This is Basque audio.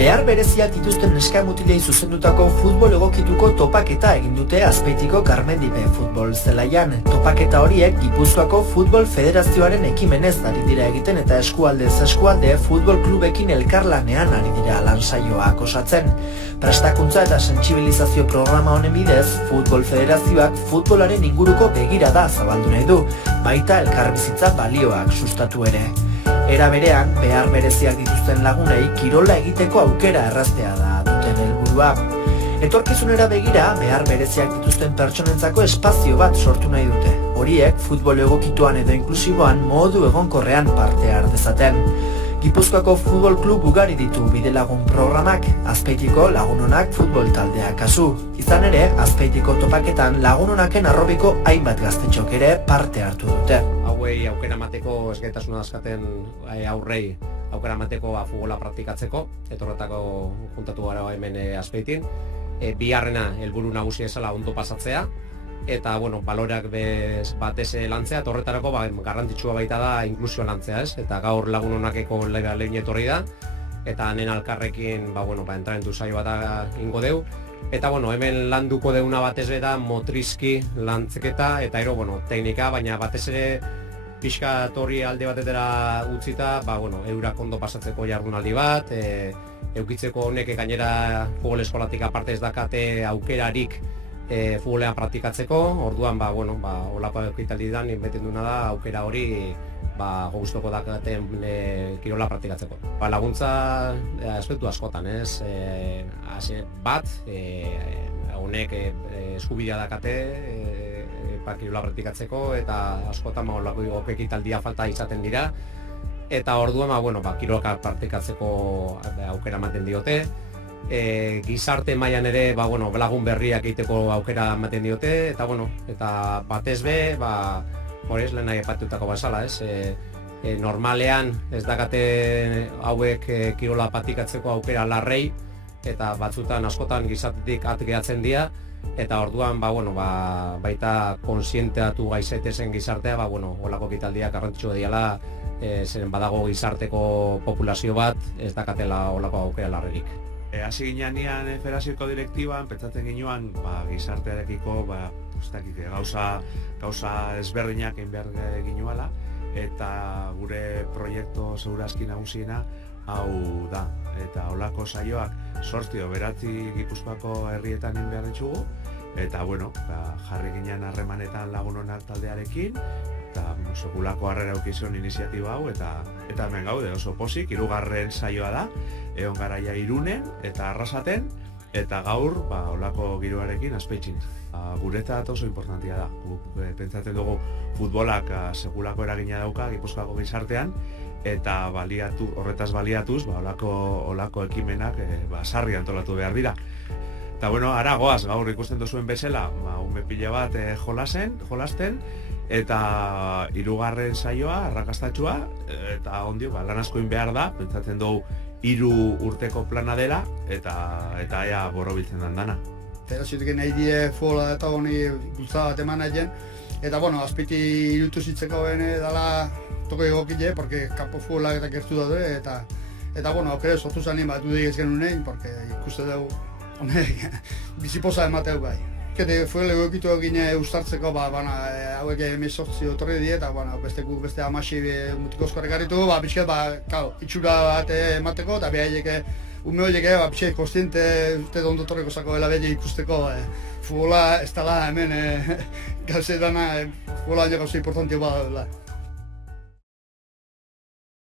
Behar bereziak dituzten neska mutilei zuzendutako futbol egokituko topaketa egin dute Azpeitiko Karmendipe futbol zelaian. Topaketa horiek Gipuzkoako Futbol Federazioaren ekimenez ari dira egiten eta eskualdez eskualde futbol klubekin elkarlanean ari dira lansaioak osatzen. Prestakuntza eta sentsibilizazio programa honen bidez, Futbol Federazioak futbolaren inguruko begirada zabaldu nahi du, baita elkarbizitza balioak sustatu ere. Era berean, behar bereziak dituzten lagunei kirola egiteko aukera erraztea da duten helburua. Etorkizunera begira, behar bereziak dituzten pertsonentzako espazio bat sortu nahi dute. Horiek, futbol egokituan edo inklusiboan modu egonkorrean parte har dezaten. Gipuzkoako futbol klub ugari ditu bidelagun programak, Azpeitiko Lagunonak futbol taldea kasu. Izan ere, Azpeitiko topaketan Lagunonaken arrobiko hainbat gaztetxok ere parte hartu dute. Hauei aukera emateko esgaitasuna daskaten aurrei aukera emateko futbola praktikatzeko, etorretako juntatu gara hemen Azpeitin. Biharrena helburu nagusia esala ondo pasatzea, eta baloreak batez lantzea, eta horretarako garrantzitsua baita da inklusioa lantzea, ez? Eta gaur Lagunonakeko lehen etorri da, eta hemen alkarrekin entrenatu saio bat ingo deu. Eta hemen landuko deuna batez da motrizki lantzeketa eta teknika, baina batez ere pixkat hori alde batetera utzita, eurak ondo pasatzeko jardunaldi bat, eukitzeko honek gainera futbol eskolatik aparte ez dakate aukerarik futbolean praktikatzeko, orduan olako ekitaldi da, beten duna da aukera hori gustoko dakaten kirola praktikatzeko. Laguntza aspektu askotan, ez? Bat, honek eskubidea dakate kirola praktikatzeko eta askotan olako ekitaldia falta izaten dira. Eta orduan kirola praktikatzeko aukera ematen diote. Gizarte mailan ere lagun berriak egiteko aukera ematen diote, eta batez be, horiz lehen nahi epatutako basala, ez? Normalean ez dakate hauek kirola praktikatzeko aukera larrei, eta batzutan askotan gizartetik gehatzen dira, eta orduan baita konsienteatu gaizaitezen gizartea, holako ekitaldiak garrantzitsua diala, zeren badago gizarteko populazio bat ez dakatela holako aukera larrerik. Hasi ginean federazioko direktiban, pentsatzen ginean gizartearekiko gauza ezberdinak egin behar ginuela, eta gure proiektu segurazki nagusiena hau da. Eta holako saioak 8-9 Gipuzkoako herrietan egin behar ditugu, eta jarri ginean harremanetan Lagunonak taldearekin, eta sekulako harrera eukizion iniziatiba hau, eta hemen gaude oso pozik, 3. saioa da, egon garaia Irunen eta Arrasaten, eta gaur holako giroarekin Azpeitin. Guretzat oso importantia da. Pentsatzen dugu futbolak sekulako eragina dauka Gipuzkoako gizartean, eta horretaz baliatuz holako ekimenak sarri antolatu behar dira. Eta ara goaz, gaur ikusten duzuen bezala, ume pila bat jolasten, eta 3. saioa, arrakastatxua, eta ondio, lan asko behar da, pentsatzen dugu 3 urteko plana dela, eta ea borobiltzen den dana. Federaziotik nahi die futbola eta honi bultzada bat eman egin, eta Azpeiti irutu zitzeko bene dela toko egokile, porque kampo futbolak eta gertu daude, eta aukera sortu zanin bat du digez genunein, porque ikuste dugu honek bizipoza emateu bai. Futbol egokitu egine ustartzeko, hauek 18 otorri die, eta beste 10 mutikozko regarritu, bizket, itxura bat emateko, eta behaiek ume horiek bizket konstiente uste ondo torreko zako dela behaiek ikusteko futbola ez dela hemen gauze dana, futbola baino gauze importantio bada dela.